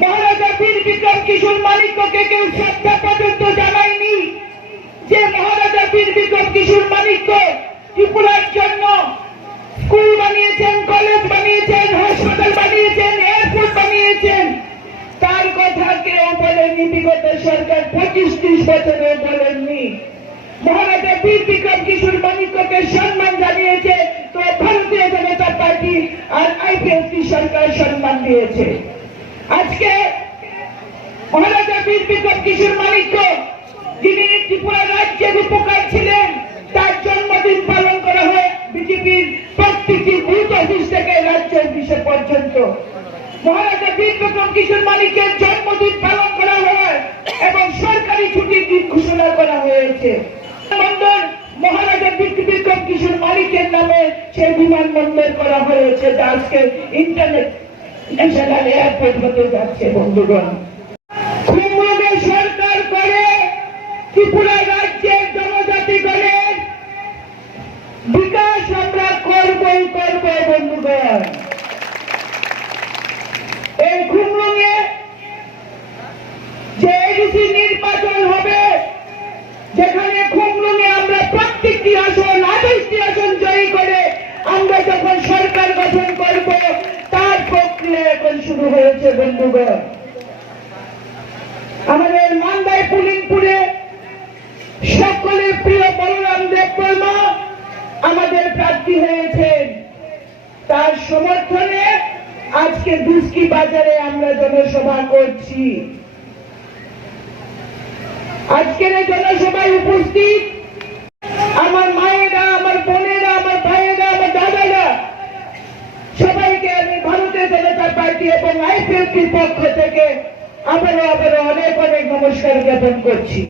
মহারাজা বীর বিক্রম কিশোর মানিক্যকে কেউ শ্রদ্ধা পর্যন্ত জানায়নি। যে মহারাজা বীর বিক্রম কিশোর মানিক্য ত্রিপুরার জন্য স্কুল বানিয়েছেন, কলেজ বানিয়েছেন, হাসপাতাল বানিয়েছেন, এয়ারপোর্ট বানিয়েছেন, তার কথা কেউ বলেনি। বিগত সরকার 25-30 বছরেও বলেননি। মহারাজা বীর বিক্রম কিশোর মানিক্যকে সম্মান জানিয়েছে তো ভারতীয় জনতা পার্টি আর আইপিএফটি সরকার সম্মান দিয়েছে। আজকে মহারাজা বীর বিক্রম কিশোর মানিক্য, যিনি ত্রিপুরা রাজ্যের উপকার ছিলেন, তার জন্মদিন পালন করা হয় বিজেপির প্রত্যেকটি বুথ অফিস থেকে রাজ্য অফিসে পর্যন্ত। মহারাজা বীর বিক্রম কিশোর মানিক্যের জন্মদিন পালন করা হয় এবং সরকারি ছুটির দিন ঘোষণা করা হয়েছে। মহারাজা বীর বিক্রম কিশোর মানিক্যের নামে সেই বিমানবন্দর করা হয়েছে, যা আজকে ইন্টারন্যাশনাল এয়ারপোর্ট হতে যাচ্ছে। বন্ধুগণ, খুমরুগে সরকার করে ত্রিপুরা রাজ্যের জনজাতিগণের বিকাশ আমরা করবই করব। বন্ধুগণ, এই খুমরুগে যে এডিসি নির্বাচন হবে, যেখানে খুমরুগে আমরা প্রত্যেকটি আসন 28টি আসন জয়ী করে আমরা যখন সরকার গঠন করব, তার প্রক্রিয়া এখন শুরু হয়েছে। বন্ধুগণ, আমাদের মান্দায় পুলিনপুরে সকলের প্রিয় বলরাম দেববর্মা আমাদের প্রার্থী হয়েছেন। তার সমর্থনে আজকে দুস্কি বাজারে আমরা জনসভা করছি। আজকের এই জনসভায় উপস্থিত আমার মায়েরা, আমার বোনেরা, আমার ভাইয়েরা, আমার দাদারা, সবাইকে আমি ভারতীয় জনতা পার্টি এবং আইপিএফটির পক্ষ থেকে আবারও অনেক অনেক নমস্কার জ্ঞাপন করছি।